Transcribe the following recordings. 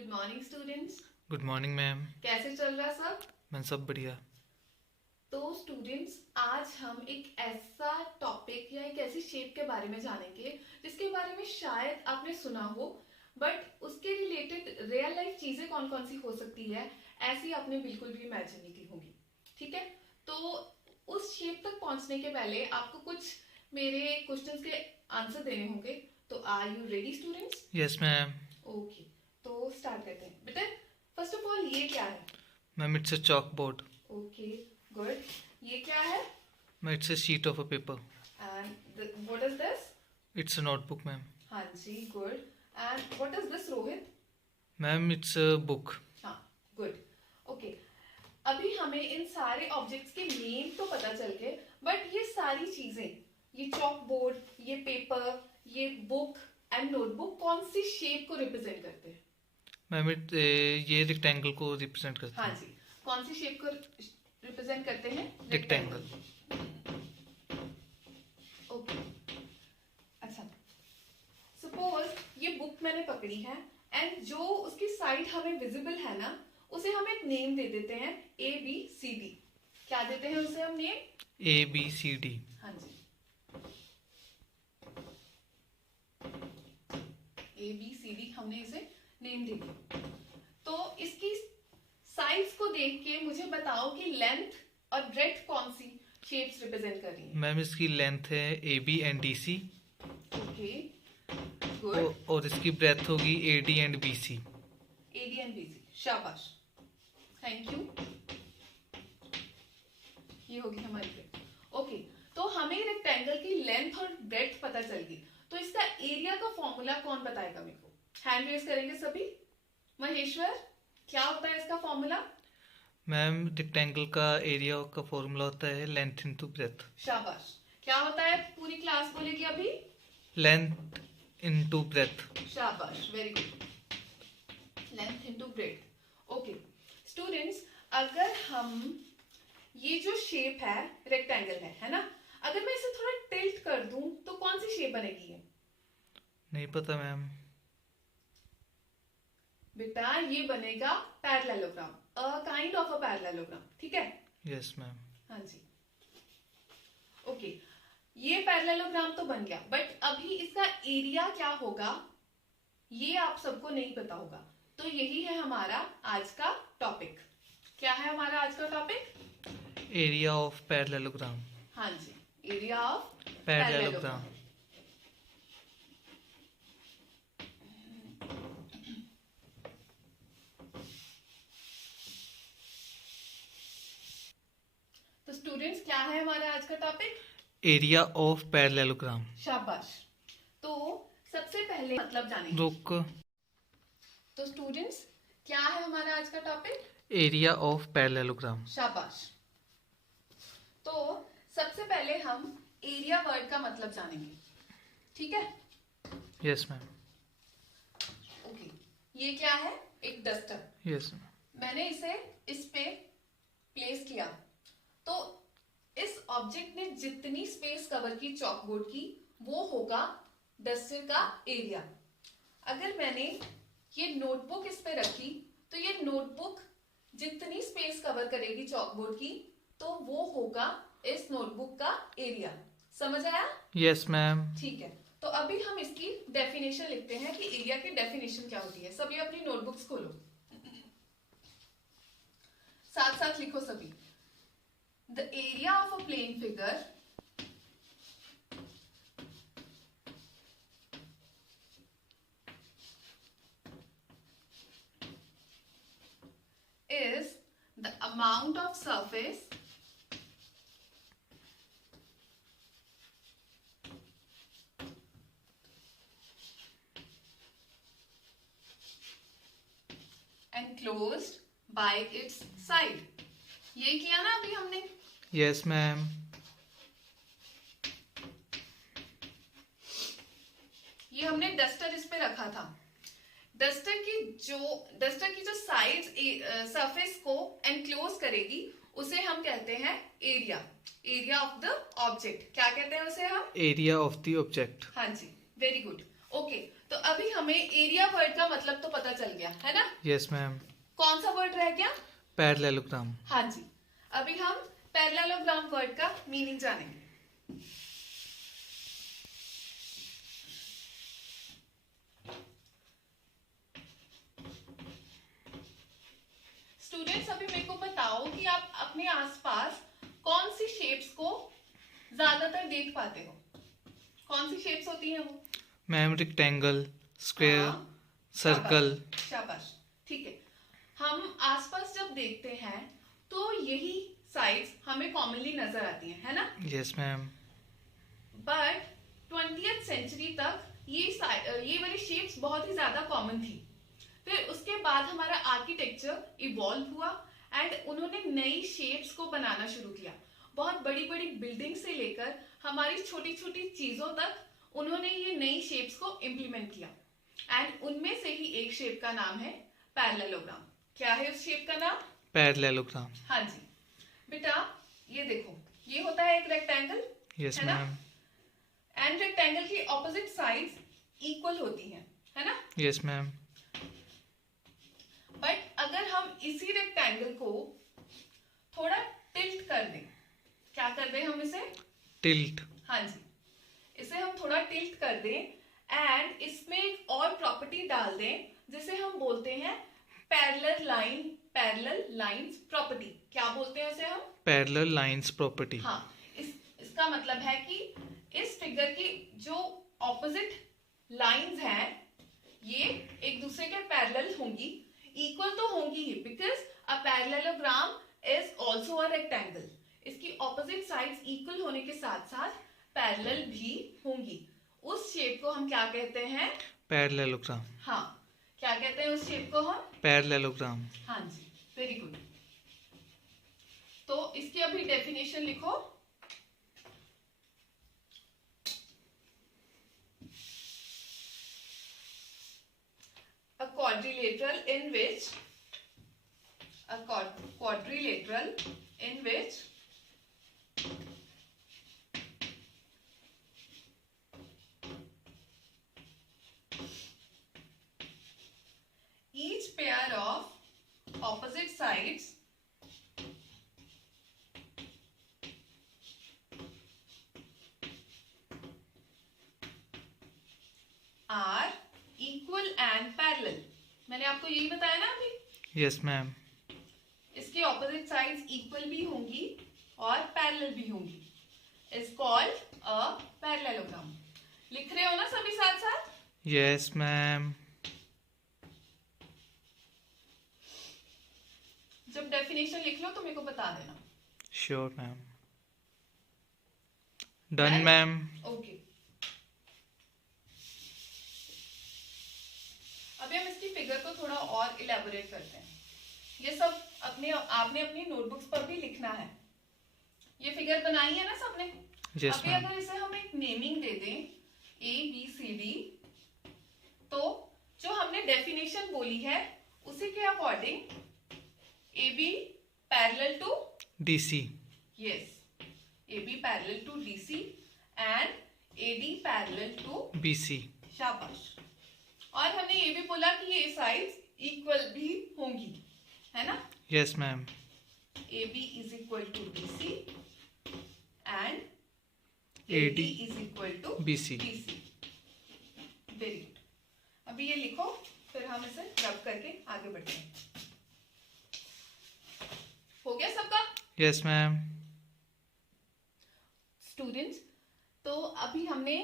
Good morning students. Good morning ma'am. कैसे चल रहा सब? मैम सब बढ़िया। तो स्टूडेंट्स, आज हम एक ऐसा टॉपिक या एक ऐसी शेप के बारे में जानेंगे जिसके बारे में शायद आपने सुना हो, बट उसके रिलेटेड रियल लाइफ चीजें कौन कौन सी हो सकती है ऐसी आपने बिल्कुल भी इमेजिन नहीं की होगी। ठीक है, तो उस शेप तक पहुंचने के पहले आपको कुछ मेरे क्वेश्चंस के आंसर देने होंगे। तो are you ready students? Yes ma'am. Okay, तो स्टार्ट करते हैं। बेटा, फर्स्ट ऑफ ऑल ये क्या है? Ma'am it's a chalk board. Okay, good. ये क्या है? Ma'am it's a sheet of a paper. And what is this? It's a notebook ma'am. हाँ जी, good. And what is this Rohit? Ma'am it's a book. हाँ, good. Okay, अभी हमें इन सारे objects के नेम तो पता चल गए, बट ये सारी चीजें, ये चॉक बोर्ड, ये पेपर, ये बुक एंड नोटबुक कौन सी शेप को रिप्रेजेंट करते हैं? मैम ये रेक्टेंगल को रिप्रेजेंट करता हाँ है। जी, कौन सी शेप को रिप्रेजेंट करते हैं? रेक्टेंगल। ओके, अच्छा, सपोज ये बुक मैंने पकड़ी है एंड जो उसकी साइड हमें विजिबल है ना, उसे हम एक नेम दे देते हैं ABCD। क्या देते हैं उसे हम नेम? ABCD। हाँ जी, ABCD हमने इसे नेम दे दिया। तो इसकी साइड्स को देख के मुझे बताओ कि लेंथ और ब्रेड्थ कौन सी शेप्स रिप्रेजेंट कर रही है? मैम इसकी लेंथ है AB and DC। Okay, good. और इसकी ब्रेथ होगी AD and BC। AD and BC, शाबाश, थैंक यू। ये होगी हमारी ब्रेथ। ओके, तो हमें रेक्टेंगल की लेंथ और ब्रेड्थ पता चल गई, तो इसका एरिया का फॉर्मूला कौन बताएगा मेरे को? हैंड रेज करेंगे सभी। महेश्वर, क्या होता है इसका फॉर्मूला? मैम रेक्टेंगल का एरिया का फॉर्मूला होता है लेंथ इनटू ब्रेथ। शाबाश। क्या होता है? पूरी क्लास बोलेगी अभी। Length into breadth. शाबाश, very good. Length into breadth. Okay students, अगर हम ये जो शेप है रेक्टेंगल है ना, अगर मैं इसे थोड़ा टिल्ट कर दूं तो कौन सी शेप बनेगी ये? नहीं पता मैम। बेटा, ये बनेगा parallelogram, a kind of a parallelogram. ठीक है? Yes ma'am. हाँ जी, ओके, ये पैरेललोग्राम तो बन गया, बट अभी इसका एरिया क्या होगा ये आप सबको नहीं पता होगा। तो यही है हमारा आज का टॉपिक। क्या है हमारा आज का टॉपिक? Area of parallelogram. हाँ जी, एरिया ऑफ पैरेललोग्राम। तो स्टूडेंट्स, क्या है हमारा आज का टॉपिक? Area of parallelogram. शाबाश। तो सबसे पहले मतलब जानेंगे। रुक। तो स्टूडेंट्स, क्या है हमारा आज का टॉपिक? Area of parallelogram. शाबाश। तो सबसे पहले हम एरिया वर्ड का मतलब जानेंगे। ठीक है? Yes ma'am. ओके, ये क्या है? एक डस्टर। Yes ma'am. मैंने इसे इस पे प्लेस किया, तो इस ऑब्जेक्ट ने जितनी स्पेस कवर की चॉकबोर्ड की, वो होगा डस्टर का एरिया। अगर मैंने ये नोटबुक इस पे रखी, तो ये नोटबुक जितनी स्पेस कवर करेगी चॉकबोर्ड की, तो वो होगा इस नोटबुक का एरिया। समझ आया? Yes ma'am. ठीक है, तो अभी हम इसकी डेफिनेशन लिखते हैं कि एरिया की डेफिनेशन क्या होती है। सभी अपनी नोटबुक्स खोलो, साथ साथ लिखो सभी। The area of a plane figure is the amount of surface enclosed by its side। ये किया ना अभी हमने। Yes ma'am. ये हमने डस्टर इस पे रखा था। डस्टर की जो साइड्स सरफेस को एनक्लोज करेगी, उसे हम कहते हैं area. Area of the object. क्या कहते हैं उसे हम? Area of the object. हाँ जी, वेरी गुड। ओके, तो अभी हमें एरिया वर्ड का मतलब तो पता चल गया है ना। Yes ma'am. कौन सा वर्ड रह गया? पैरेललोग्राम। हाँ जी, अभी हम पैरेललोग्राम वर्ड का मीनिंग जानेंगे। स्टूडेंट्स, अभी मेरे को बताओ कि आप अपने आसपास कौन सी शेप्स को ज्यादातर देख पाते हो? कौन सी शेप्स होती हैं वो? मैम रेक्टेंगल, स्क्वायर, हाँ, सर्कल। शाबाश शाबाश, ठीक है। हम आसपास जब देखते हैं तो यही साइड्स हमें कॉमनली नजर आती हैं, है ना। Yes ma'am. But 20th century तक ये वाली शेप्स बहुत ही ज्यादा कॉमन थी। फिर उसके बाद हमारा आर्किटेक्चर इवॉल्व हुआ एंड उन्होंने नई शेप्स को बनाना शुरू किया। बहुत बड़ी बड़ी बिल्डिंग से लेकर हमारी छोटी छोटी चीजों तक उन्होंने ये नई शेप्स को इम्प्लीमेंट किया एंड उनमें से ही एक शेप का नाम है पैरेललोग्राम। क्या है उस शेप का नाम? पैरेललोग्राम। हाँ जी बेटा, ये देखो, ये होता है एक रेक्टेंगल, यस है ना। मैम। एंड रेक्टेंगल की ऑपोजिट साइड्स इक्वल होती हैं, है ना। Yes ma'am. बट अगर हम इसी रेक्टेंगल को थोड़ा टिल्ट कर दें, क्या कर दें हम इसे? टिल्ट। हाँ जी, इसे हम थोड़ा टिल्ट कर दें एंड इसमें एक और प्रॉपर्टी डाल दें जिसे हम बोलते हैं पैरेलल लाइंस प्रॉपर्टी। क्या बोलते हैं इसे हम? Parallel lines property. हाँ, इसका मतलब है कि इस फिगर की जो ऑपोजिट लाइंस हैं ये एक दूसरे के पैरेलल होंगी, इक्वल तो होंगी ही, because a parallelogram is also a rectangle. इसकी ऑपोजिट साइड्स इक्वल होने के साथ साथ पैरेलल भी होंगी। उस शेप को हम क्या कहते हैं? पैरेललोग्राम। हाँ, क्या कहते हैं उस शेप को हम? पैरेललोग्राम। हाँ जी, वेरी गुड। तो इसकी अभी डेफिनेशन लिखो। A quadrilateral in which each pair of opposite sides are equal and parallel। मैंने आपको यही बताया ना अभी। Yes ma'am. इसकी ऑपोजिट साइड्स इक्वल भी होंगी और पैरेलल भी होंगी, इज कॉल्ड अ पैरेललोग्राम। लिख रहे हो ना सभी साथ साथ? Yes ma'am. जब डेफिनेशन लिख लो तो मेरे को बता देना। Sure ma'am. Done ma'am. Okay, अभी हम इसकी फिगर को थोड़ा और इलेबोरेट करते हैं। ये सब आपने अपनी नोटबुक्स पर भी लिखना है। ये फिगर बनाई है ना सबने? यस अभी मैम। अगर इसे हम एक नेमिंग दे दें ABCD, तो जो हमने डेफिनेशन बोली है उसी के according AB parallel to DC। Yes, AB parallel to DC and AD parallel to BC। शाबाश। और हमने ये भी बोला कि ये साइड्स इक्वल भी होंगी, है ना। Yes ma'am. AB is equal to DC and AD is equal to BC। Very good. अभी ये लिखो, फिर हम इसे रब करके आगे बढ़ते हैं। हो गया सबका? Yes ma'am. स्टूडेंट्स, तो अभी हमने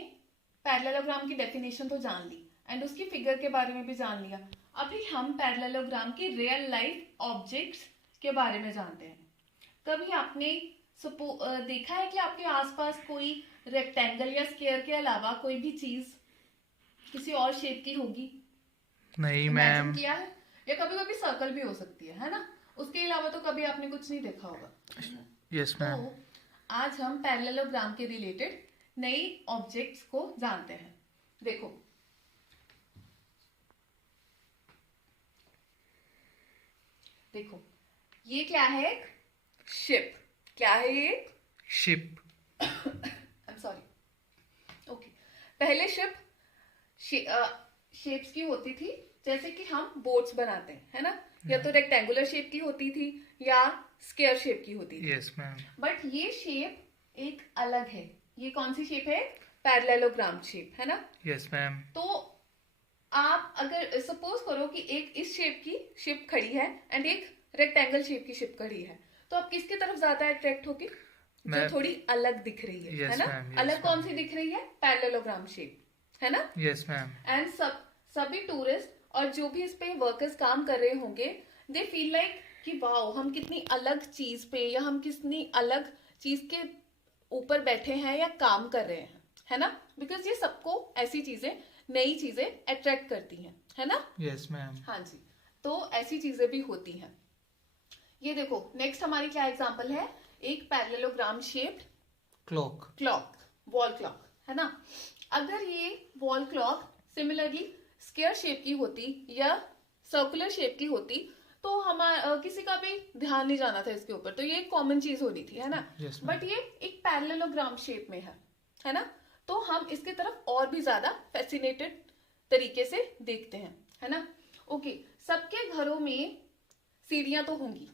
पैरेललोग्राम की डेफिनेशन तो जान ली एंड उसकी फिगर के बारे में भी जान लिया। अभी हम पैरेललोग्राम की रियल लाइफ ऑब्जेक्ट्स के बारे में जानते हैं। कभी आपने देखा है कि आपके आसपास कोई रेक्टेंगल या स्क्वायर के अलावा कोई भी चीज किसी और शेप की होगी? नहीं Imagine मैम। किया है? या कभी कभी सर्कल भी हो सकती है ना। उसके अलावा तो कभी आपने कुछ नहीं देखा होगा। Yes ma'am. तो आज हम पैरेललोग्राम के रिलेटेड नई ऑब्जेक्ट्स को जानते हैं। देखो, देखो ये क्या है? शिप। क्या है ये? Ship. I am sorry. Okay, पहले शिप शेप्स की होती थी, जैसे कि हम बोट्स बनाते हैं, है ना, या तो रेक्टेंगुलर शेप की होती थी या स्क्वायर शेप की होती थी। Yes ma'am. बट ये शेप एक अलग है। ये कौन सी शेप है? पैरेललोग्राम शेप, है ना। Yes ma'am. तो आप अगर सपोज करो कि एक इस शेप की शिप खड़ी है एंड एक रेक्टेंगल शेप की शिप खड़ी है, तो आप किसकी तरफ ज्यादा अट्रैक्ट होगी? जो मैं थोड़ी अलग दिख रही है, यस है ना। मैम। अलग यस कौन मैम। सी दिख रही है? पैरेललोग्राम शेप, है ना। Yes ma'am. एंड सभी टूरिस्ट और जो भी इस पे वर्कर्स काम कर रहे होंगे, दे फील लाइक कि वाओ, हम कितनी अलग चीज पे या हम कितनी अलग चीज के ऊपर बैठे हैं या काम कर रहे हैं, है ना। बिकॉज ये सबको ऐसी चीजें, नई चीजें अट्रैक्ट करती हैं, है ना। Yes ma'am. हाँ जी, तो ऐसी चीजें भी होती हैं। ये देखो, नेक्स्ट हमारी क्या एग्जांपल है? एक parallelogram shaped clock. Clock, wall clock, है ना। अगर ये wall clock similarly square shape की होती या सर्कुलर शेप की होती, तो हमारा किसी का भी ध्यान नहीं जाना था इसके ऊपर, तो ये एक कॉमन चीज होनी थी, है ना। Yes ma'am. बट ये एक पैरेललोग्राम शेप में है ना, तो हम इसके तरफ और भी ज्यादा फैसिनेटेड तरीके से देखते हैं, है ना। ओके, सबके घरों में सीढ़ियां तो होंगी,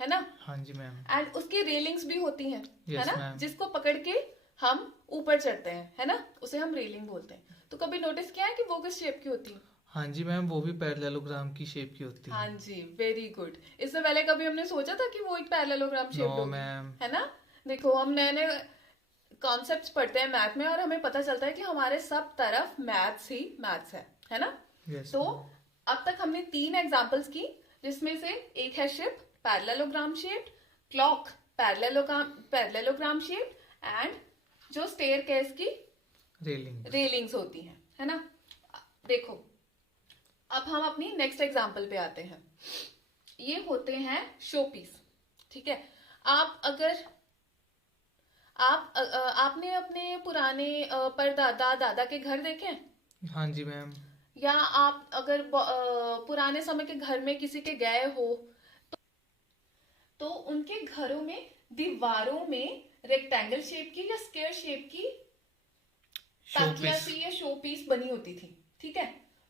है ना। हाँ जी मैम। एंड उसकी रेलिंग्स भी होती हैं, है यस ना, मैम। जिसको पकड़ के हम ऊपर चढ़ते हैं, है ना, उसे हम रेलिंग बोलते हैं। तो कभी नोटिस किया है कि वो किस शेप की होती है? हाँ जी मैम, वो भी पैरेललोग्राम की शेप की होती है। हाँ जी, वेरी गुड। इससे पहले कभी हमने सोचा था कि वो एक पैरेललोग्राम शेप नो होगी, मैम। है ना। देखो, हम नए नए कॉन्सेप्ट्स पढ़ते हैं मैथ में और हमें पता चलता है कि हमारे सब तरफ मैथ्स ही मैथ्स है ना। यस तो मैम। अब तक हमने 3 एग्जांपल्स की, जिसमें से एक है ship parallelogram shaped, clock parallelogram shaped, and जो स्टेयरकेस की रेलिंग। रेलिंग्स होती हैं, है ना। देखो, अब हम अपनी नेक्स्ट एग्जांपल पे आते हैं। ये होते हैं शो पीस, ठीक है। आप अगर आपने अपने पुराने परदादा दादा के घर देखे हैं? हाँ जी मैम। या आप अगर पुराने समय के घर में किसी के गए हो, तो उनके घरों में दीवारों में रेक्टेंगल शेप की या स्क्वायर शेप की ताकिया शोपीस। सी या शो पीस बनी होती थी, ठीक है।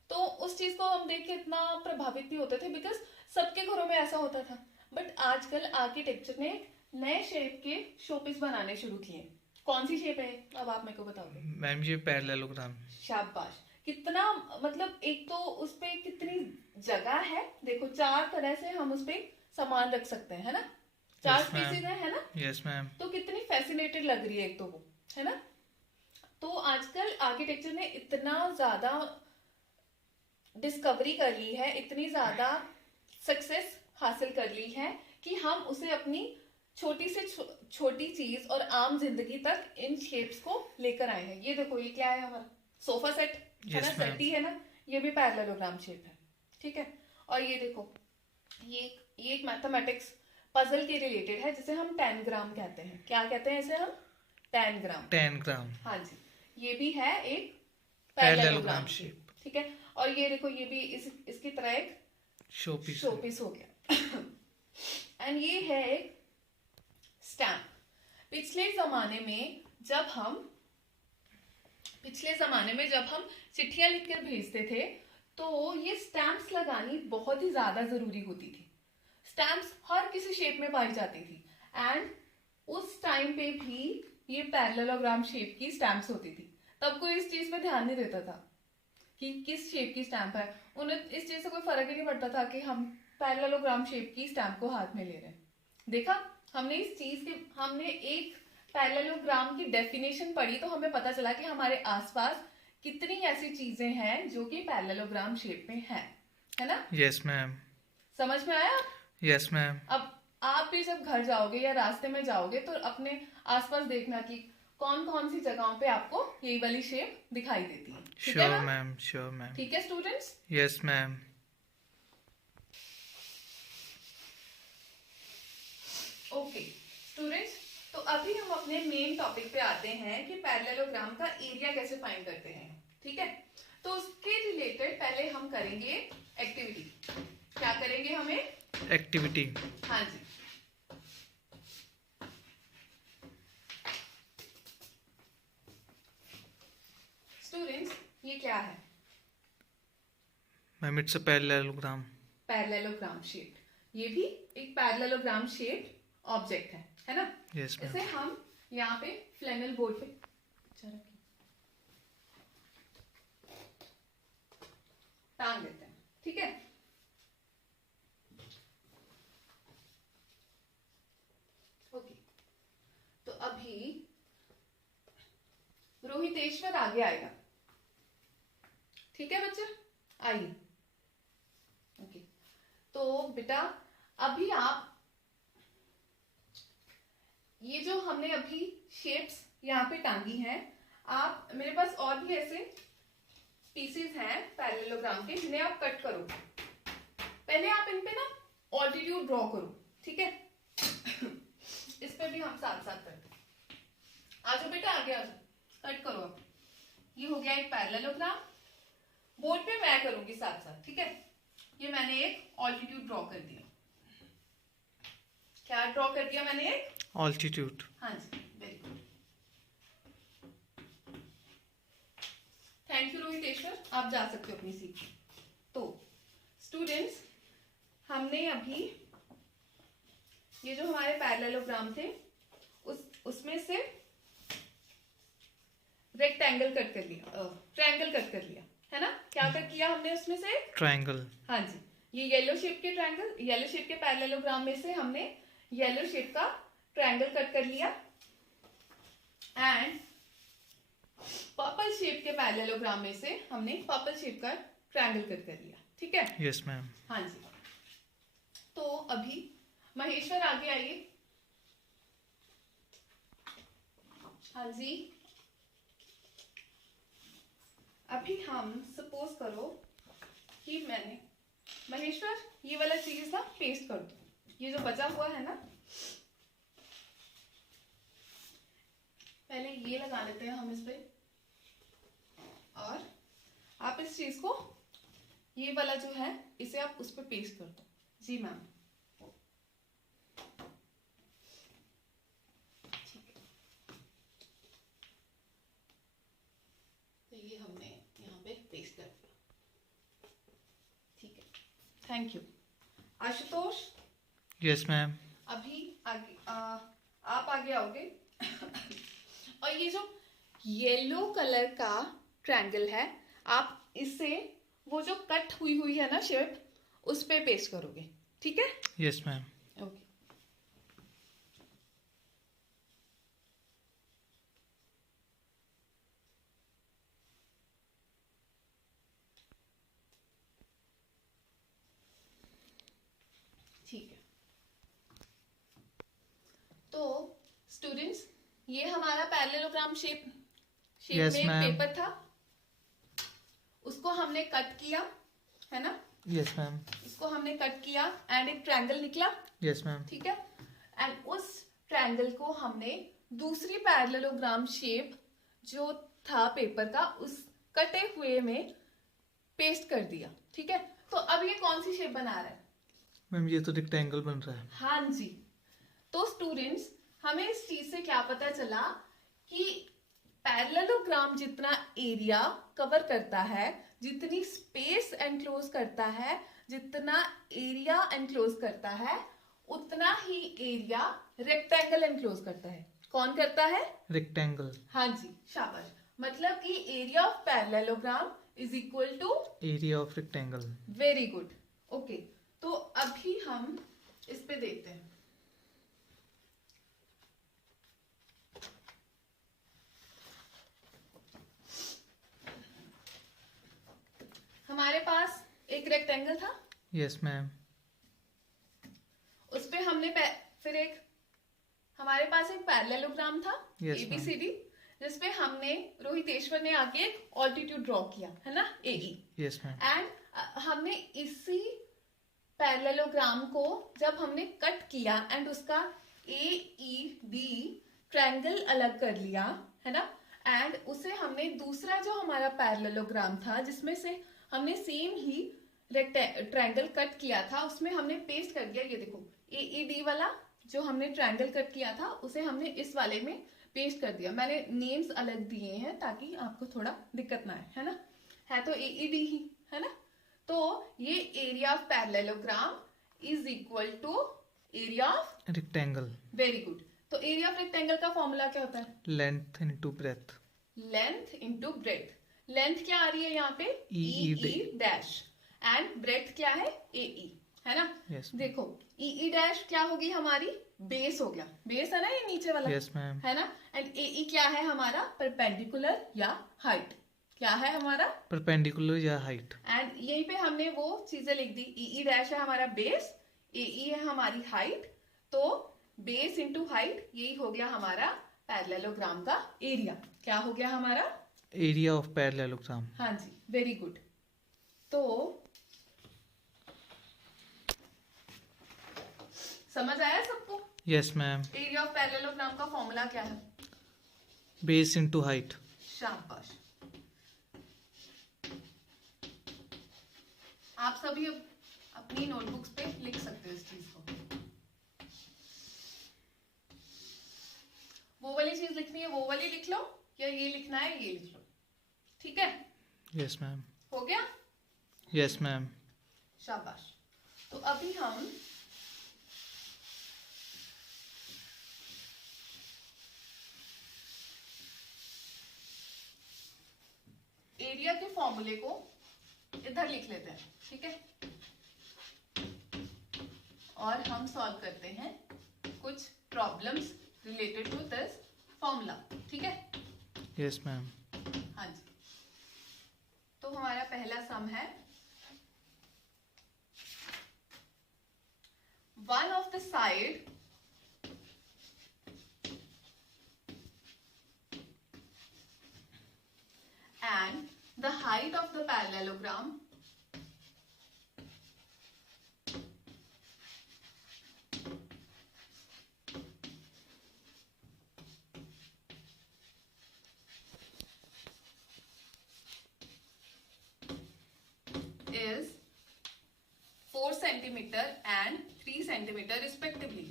तो उस चीज को हम देख के इतना प्रभावित नहीं होते थे, बिकॉज सबके घरों में ऐसा होता था। बट आजकल आर्किटेक्चर ने नए शेप के शोपीस बनाने शुरू किए। कौन सी शेप है, अब आप मेरे को बताओगे? मैम ये पैरेललोग्राम। शाबाश। कितना, मतलब एक तो उस पे कितनी जगह है, देखो 4 तरह से हम उस पे सामान रख सकते हैं, है ना। 4 यस मैम। स्पेसेस है ना। Yes ma'am. तो कितनी फैसिनेटेड लग रही है एक तो वो, है ना। तो आजकल आर्किटेक्चर ने इतना ज्यादा डिस्कवरी कर ली है, इतनी ज्यादा सक्सेस हासिल कर ली है कि हम उसे अपनी छोटी से छोटी चीज और आम जिंदगी तक इन शेप्स को लेकर आए हैं। ये देखो, ये क्या है? हमारा सोफा सेट, है ना, यस मैम। सेटी है ना, ये भी पैरेललोग्राम शेप है, ठीक है। और ये देखो, ये एक मैथमेटिक्स पजल के रिलेटेड है, जिसे हम टेनग्राम कहते हैं। क्या कहते हैं इसे हम? टेनग्राम। 10 ग्राम। हाँ जी, ये भी है एक पैरेललोग्राम पैरेललोग्राम शेप, शेप। ठीक है। और ये देखो, ये भी इसकी तरह एक शोपीस। शोपीस हो गया। एंड ये है एक स्टैम्प। पिछले जमाने में जब हम चिट्ठियां लिखकर भेजते थे, तो ये स्टैम्प्स लगानी बहुत ही ज्यादा जरूरी होती थी। स्टैम्प्स हर किसी शेप में पाई जाती थी, एंड उस टाइम पे भी ये पैरेललोग्राम शेप की स्टैम्प्स होती थी। तब कोई इस चीज पे ध्यान नहीं देता था कि किस शेप की स्टैम्प है। उन्हें इस चीज से कोई फर्क ही नहीं पड़ता था कि हम पैरेललोग्राम शेप की स्टैम्प को हाथ में ले रहे हैं। देखा, हमने एक पैरेललोग्राम की डेफिनेशन पढ़ी, तो हमें पता चला कि हमारे आसपास कितनी ऐसी चीजें हैं जो कि पैरेललोग्राम शेप में है ना। Yes ma'am. समझ में आया? Yes ma'am. अब आप भी जब घर जाओगे या रास्ते में जाओगे, तो अपने आसपास देखना कि कौन कौन सी जगहों पे आपको यही वाली शेप दिखाई देती है, ठीक है श्योर ना? मैम। Sure ma'am. ठीक है students. Yes ma'am. Okay students, तो अभी हम अपने मेन टॉपिक पे आते हैं कि पैरेललोग्राम का एरिया कैसे फाइंड करते हैं, ठीक है। तो उसके रिलेटेड पहले हम करेंगे एक्टिविटी। क्या करेंगे हमें? एक्टिविटी। हाँ जी, स्टूडेंट्स, ये क्या है? Ma'am it's a parallelogram. Parallelogram shape, ये भी एक पैरेललोग्राम शेप ऑब्जेक्ट है ना। Yes ma'am. इसे हम यहाँ पे फ्लैनेल बोर्ड पे टांग देते हैं, ठीक है। ओके, तो अभी रोहितेश्वर आगे आएगा, ठीक है बच्चे, आइए। ओके, तो बेटा अभी आप ये जो हमने अभी शेप्स यहाँ पे टांगी हैं, आप मेरे पास और भी ऐसे पीसेस हैं पैरेललोग्राम के जिन्हें आप कट करो। पहले आप इन पे ना ऑल्टीट्यूड ड्रॉ करो, ठीक है। इस पे भी हम साथ साथ करते हैं। आ जाओ बेटा, आगे आ जाओ, कट करो आप। ये हो गया एक पैरेललोग्राम, बोर्ड पे मैं करूंगी साथ साथ, ठीक है। ये मैंने एक ऑल्टीट्यूड ड्रॉ कर दिया। क्या ड्रॉ कर दिया मैंने? एक ऑल्टीट्यूड। हाँ जी, very good, thank you Rohiteshwar, आप जा सकते हो अपनी सीट। तो स्टूडेंट्स, हमने अभी ये जो हमारे पैरेललोग्राम थे उसमें से रेक्टेंगल कट कर लिया, ट्रायंगल कट कर लिया, है ना। क्या कट किया हमने उसमें से? ट्रायंगल। हाँ जी, ये येलो शेप के ट्रायंगल, येलो शेप के पैरेललोग्राम में से हमने येलो शेप का ट्रायंगल कट कर लिया, एंड पर्पल शेप के पैरेललोग्राम में से हमने पर्पल शेप का ट्रायंगल कट कर लिया, ठीक है। Yes ma'am. हाँ जी, तो अभी महेश्वर आगे आइए। हाँ जी, अभी हम सपोज करो कि मैंने, महेश्वर ये वाला चीज ना पेस्ट कर दो, ये जो बचा हुआ है ना, पहले ये लगा लेते हैं हम इस पे, और आप इस चीज को, ये वाला जो है इसे आप उस पे पेस्ट कर दो। जी मैम, ठीक है। तो ये हमने यहाँ पे पेस्ट कर दिया, ठीक है, thank you. Ashutosh, yes ma'am. अभी आगे आप आगे आओगे। और ये जो येलो कलर का ट्रायंगल है, आप इसे वो जो कट हुई है ना शेप, उस पे पेस्ट करोगे, ठीक है। Yes ma'am. ओके, ठीक है। तो स्टूडेंट्स, ये हमारा पैरेललोग्राम शेप Yes, में ma'am. पेपर था, उसको हमने कट किया, है ना। Yes ma'am. इसको हमने कट किया एंड एक ट्रायंगल निकला, यस मैम। ठीक है। एंड उस ट्रायंगल को हमने दूसरी पैरेललोग्राम शेप जो था पेपर का, उस कटे हुए में पेस्ट कर दिया, ठीक है। तो अब ये कौन सी शेप बना रहा है? मैम ये तो रेक्टेंगल बन रहा है। हाँ जी, तो स्टूडेंट्स, हमें इस चीज से क्या पता चला कि पैरेललोग्राम जितना एरिया कवर करता है, जितनी स्पेस एनक्लोज करता है, जितना एरिया एनक्लोज करता है, उतना ही एरिया रेक्टेंगल एनक्लोज करता है। कौन करता है? रेक्टेंगल। हाँ जी, शाबाश। मतलब कि area of parallelogram is equal to area of rectangle. Very good, okay. तो अभी हम इस पे देखते हैं। हमारे पास एक रेक्टेंगल था, यस मैम। उस पे हमने फिर एक, हमारे पास एक पैरेललोग्राम था, Yes, ABCD, जिसपे हमने, रोहितेश्वर ने आके एक ऑल्टीट्यूड ड्रॉ किया, है ना, AE। Yes ma'am. एंड हमने इसी पैरेललोग्राम को जब हमने कट किया एंड उसका AED ट्रायंगल अलग कर लिया, है ना, एंड उसे हमने दूसरा जो हमारा पैरेललोग्राम था जिसमें से हमने सेम ही ट्रायंगल कट किया था, उसमें हमने पेस्ट कर दिया। ये देखो, AED वाला जो हमने ट्रायंगल कट किया था उसे हमने इस वाले में पेस्ट कर दिया। मैंने नेम्स अलग दिए हैं ताकि आपको थोड़ा दिक्कत ना आए, है ना। है तो AED ही, है ना। तो ये area of parallelogram is equal to area of rectangle. Very good. तो एरिया ऑफ रेक्टेंगल का फॉर्मूला क्या होता है? Length into breadth. Length into breadth. Length क्या आ रही है यहाँ पे? ई डैश, एंड ब्रेथ क्या है? AE, है ना? यस देखो EE डैश क्या होगी हमारी? बेस हो गया, बेस है ना ये नीचे वाला, यस मैम। है ना? एंड AE क्या है हमारा? परपेंडिकुलर या हाइट। क्या है हमारा? परपेंडिकुलर या हाइट। एंड यहीं पे हमने वो चीजें लिख दी। EE डैश है हमारा बेस, AE है हमारी हाइट, तो बेस इंटू हाइट, यही हो गया हमारा पैरेललोग्राम का एरिया। क्या हो गया हमारा? Area of parallelogram. हाँ जी, वेरी गुड। तो समझ आया सबको? Yes ma'am. Area of parallelogram का फॉर्मूला क्या है? Base into height. शाबाश। आप सभी अपनी नोटबुक्स पे लिख सकते हो इस चीज को। वो वाली चीज लिखनी है वो वाली लिख लो, या ये लिखना है ये लिख लो, ठीक है? Yes ma'am. हो गया? Yes ma'am. शाबाश। तो अभी हम एरिया के फॉर्मूले को इधर लिख लेते हैं, ठीक है? और हम सॉल्व करते हैं कुछ problems related to this formula, ठीक है? Yes ma'am. हाँ जी। तो हमारा पहला सम है, one of the side and the height of the parallelogram is 4 centimeter and 3 centimeter respectively.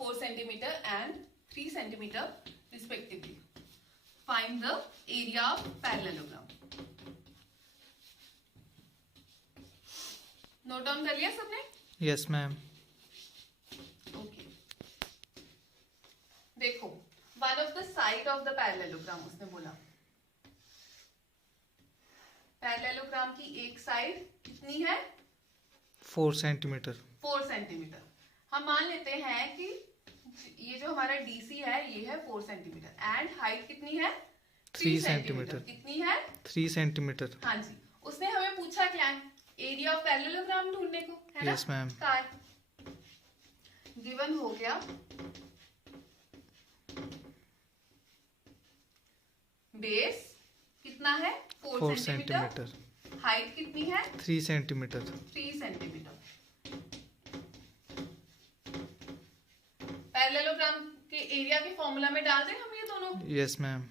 4 centimeter and 3 centimeter respectively. Find the area of parallelogram. Note down कर लिया सबने? Yes ma'am. ओके। देखो, one of the side of the parallelogram उसने बोला। Parallelogram की एक side कितनी है? 4 सेंटीमीटर। 4 सेंटीमीटर। हम मान लेते हैं कि ये जो हमारा DC है ये है 4 सेंटीमीटर, एंड हाइट कितनी है? 3 सेंटीमीटर। कितनी है? 3 सेंटीमीटर। हाँ जी। उसने हमें पूछा क्या है? एरिया ऑफ पैरेललोग्राम ढूंढने को, है ना? Yes ma'am. गिवन हो गया बेस कितना है? 4 सेंटीमीटर। हाइट कितनी है? 3 सेंटीमीटर। 3 सेंटीमीटर। पैरेललोग्राम के एरिया के फॉर्मूला में डाल दें हम ये दोनों। Yes ma'am.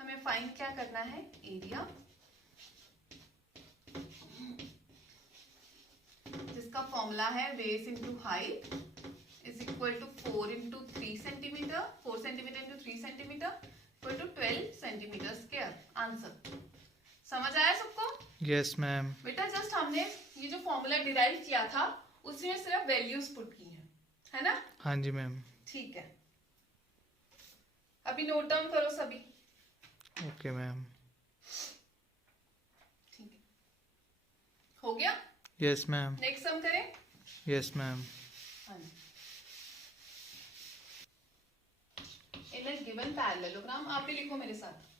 हमें फाइंड क्या करना है? एरिया, जिसका फॉर्मूला है base into height is equal to 4 into 3 centimetre, 4 centimetre into 3 centimetre equal to 12 centimetre square. Answer समझ आया सबको? Yes ma'am. बेटा जस्ट हमने ये जो फॉर्मूला डिराइव किया था उसमें सिर्फ वैल्यूज पुट की हैं, है ना? हाँ जी मैम। ठीक है, अभी नोट डाउन करो सभी। Okay ma'am. ठीक है, हो गया? Yes ma'am. नेक्स्ट सम करें? Yes ma'am. हाँ जी। इन अ गिवन पैरेललोग्राम, आप भी लिखो मेरे साथ।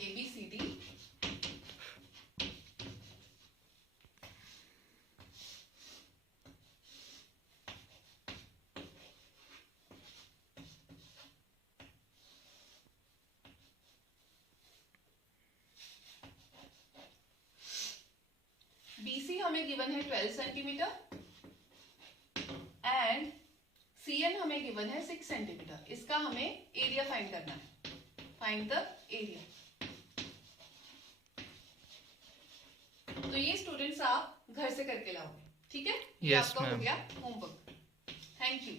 ABCD BC हमें गिवन है 12 सेंटीमीटर एंड CN हमें गिवन है 6 सेंटीमीटर। इसका हमें एरिया फाइंड करना है। Find the area. तो ये स्टूडेंट्स आप घर से करके लाओगे, ठीक है? ये Yes, आपका हो ma'am. गया होमवर्क। Thank you.